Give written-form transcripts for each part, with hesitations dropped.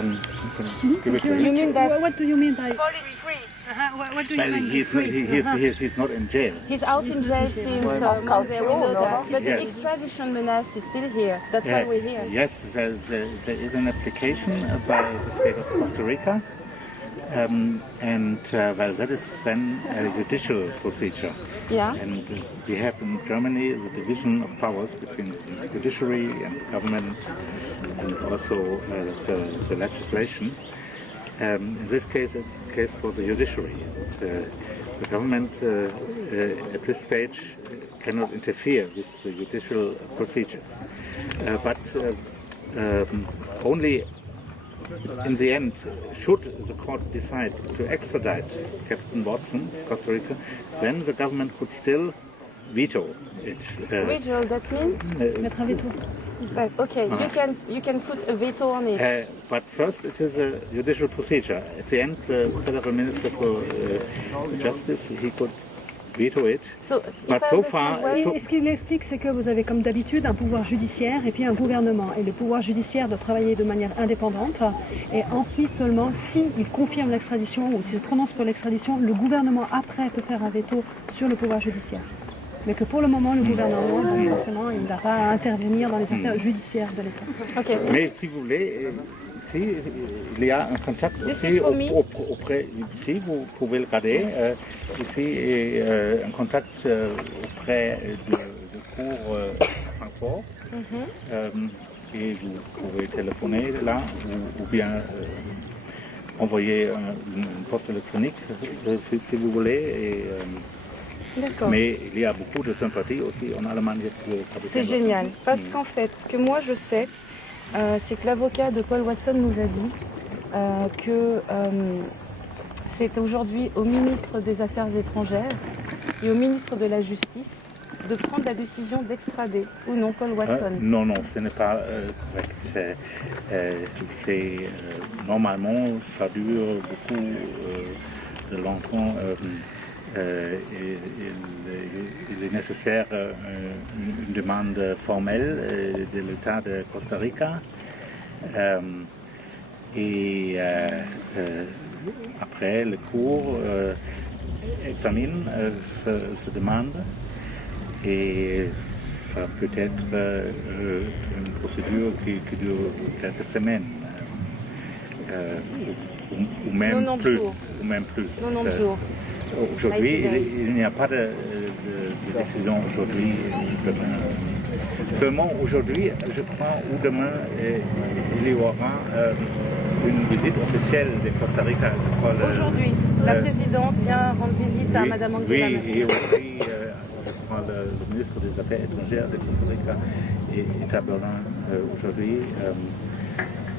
can give it to You him. mean that What do you mean by? Paul is free? What do you Well, mean? he's not in jail. He's out in jail since Monday, we know that. But the Yes. extradition menace is still here. That's why we're here. Yes, there is an application by the state of Costa Rica, well, that is then a judicial procedure. Yeah. And we have in Germany the division of powers between the judiciary and the government, and also the legislation. In this case, it's a case for the judiciary. The government at this stage cannot interfere with the judicial procedures. But only in the end, should the court decide to extradite Captain Watson, Costa Rica, then the government could still veto it. Veto, that means? Mettre un veto. Right, okay, you can put a veto on it. But first, it is a judicial procedure. At the end, the federal minister for justice, he could veto it. So, But so far, Et ce qu'il explique, c'est que vous avez comme d'habitude un pouvoir judiciaire et puis un gouvernement. Et le pouvoir judiciaire doit travailler de manière indépendante. Et ensuite seulement, s'il confirme l'extradition ou s'il se prononce pour l'extradition, le gouvernement après peut faire un veto sur le pouvoir judiciaire. Mais que pour le moment, le gouvernement, forcément, il n'a pas à intervenir dans les affaires judiciaires de l'État. Okay. Mais si vous voulez, ici, il y a un contact aussi auprès, ici, vous pouvez le regarder, ici, et un contact auprès du cours Francfort. Et vous pouvez téléphoner là, ou bien envoyer une porte électronique, si vous voulez. Et, mais il y a beaucoup de sympathie aussi en Allemagne. C'est génial, parce qu'en fait, ce que moi je sais, c'est que l'avocat de Paul Watson nous a dit que c'est aujourd'hui au ministre des Affaires étrangères et au ministre de la Justice de prendre la décision d'extrader ou non Paul Watson. Non, ce n'est pas correct. Normalement, ça dure beaucoup de longtemps. Il est nécessaire une demande formelle de l'État de Costa Rica et après le cours examine cette demande et ça peut être une procédure qui dure quelques semaines ou même plus. Jours. Aujourd'hui, il n'y a pas de décision aujourd'hui. Seulement aujourd'hui, je crois, ou demain, il y aura une visite officielle de Costa Rica. Aujourd'hui, la présidente vient rendre visite à Madame Angela Merkel. Oui, et aussi, je crois, le ministre des Affaires étrangères de Costa Rica est à Berlin aujourd'hui.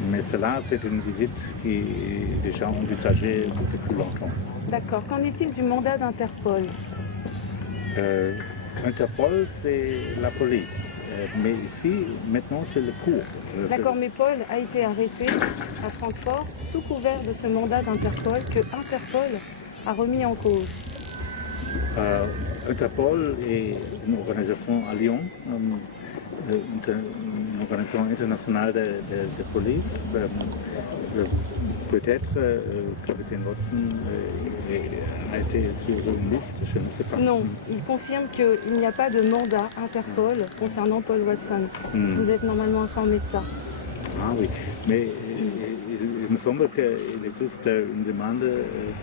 Mais cela, c'est une visite qui est déjà envisagée depuis plus longtemps. D'accord. Qu'en est-il du mandat d'Interpol? Interpol, c'est la police. Mais ici, maintenant, c'est le cours. D'accord, mais Paul a été arrêté à Francfort sous couvert de ce mandat d'Interpol que Interpol a remis en cause. Interpol est une organisation à Lyon. Une organisation internationale de police. Peut-être capitaine Watson a été sur une liste, je ne sais pas. Non, il confirme qu'il n'y a pas de mandat Interpol concernant Paul Watson. Vous êtes normalement informé de ça. Ah oui, mais il me semble qu'il existe une demande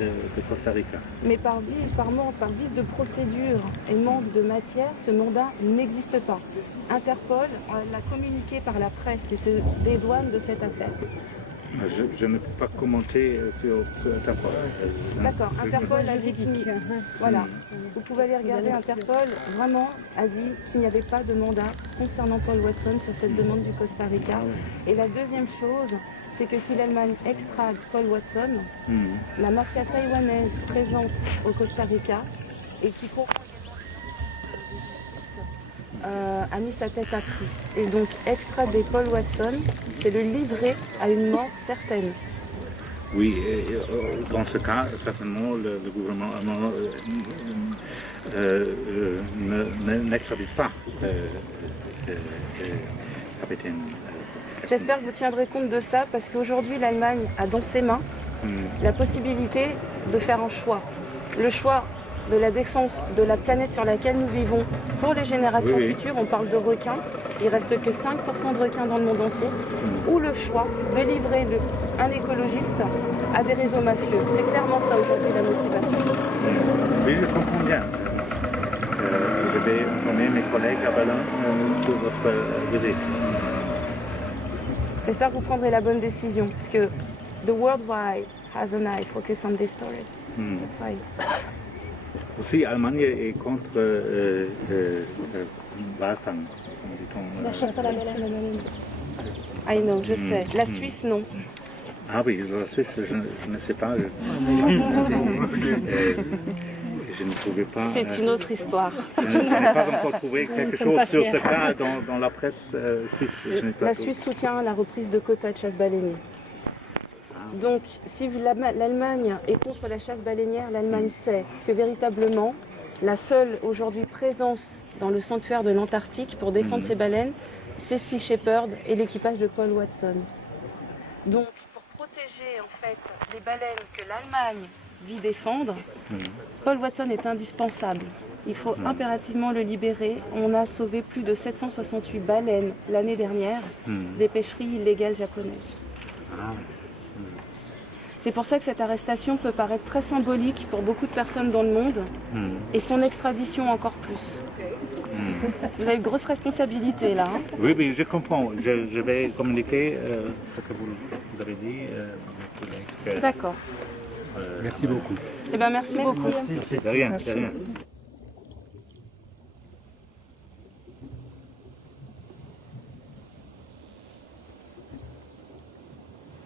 de Costa Rica. Mais par vice de procédure et manque de matière, ce mandat n'existe pas. Interpol l'a communiqué par la presse et se dédouane de cette affaire. Je ne peux pas commenter sur Interpol. D'accord, Interpol a dit voilà, vous pouvez aller regarder, Interpol vraiment a dit qu'il n'y avait pas de mandat concernant Paul Watson sur cette demande du Costa Rica. Et la deuxième chose, c'est que si l'Allemagne extrade Paul Watson, la mafia taïwanaise présente au Costa Rica et qui comprend également les instances de justice a mis sa tête à prix. Et donc extrader Paul Watson, c'est le livrer à une mort certaine. Oui, dans ce cas, certainement, le gouvernement allemand n'extradite pas Kapitän. J'espère que vous tiendrez compte de ça parce qu'aujourd'hui l'Allemagne a dans ses mains la possibilité de faire un choix. Le choix de la défense de la planète sur laquelle nous vivons pour les générations futures. On parle de requins, il reste que 5% de requins dans le monde entier. Ou le choix de livrer un écologiste à des réseaux mafieux. C'est clairement ça aujourd'hui la motivation. Oui, je comprends bien. Je vais informer mes collègues à Berlin de votre visite. J'espère que vous prendrez la bonne décision parce que the worldwide has an eye focus on this story. That's why. Aussi, l'Allemagne est contre Walfang. La chasse à la baleine. I know, je sais. La Suisse, non. Ah oui, la Suisse, je ne sais pas. Je ne trouvais pas. C'est une autre histoire. Je n'ai pas encore trouvé quelque chose sur ce cas dans la presse suisse. La Suisse soutient la reprise de quotas de chasse baleinière. Donc, si l'Allemagne est contre la chasse baleinière, l'Allemagne sait que véritablement, la seule aujourd'hui présence dans le sanctuaire de l'Antarctique pour défendre ces baleines, c'est Sea Shepherd et l'équipage de Paul Watson. Donc, pour protéger en fait les baleines que l'Allemagne dit défendre, Paul Watson est indispensable. Il faut impérativement le libérer. On a sauvé plus de 768 baleines l'année dernière des pêcheries illégales japonaises. C'est pour ça que cette arrestation peut paraître très symbolique pour beaucoup de personnes dans le monde et son extradition encore plus. Vous avez de grosses responsabilités là. Hein. Oui, oui, je comprends. Je vais communiquer ce que vous avez dit. D'accord. Merci beaucoup. Eh bien, merci beaucoup. C'est rien, c'est rien.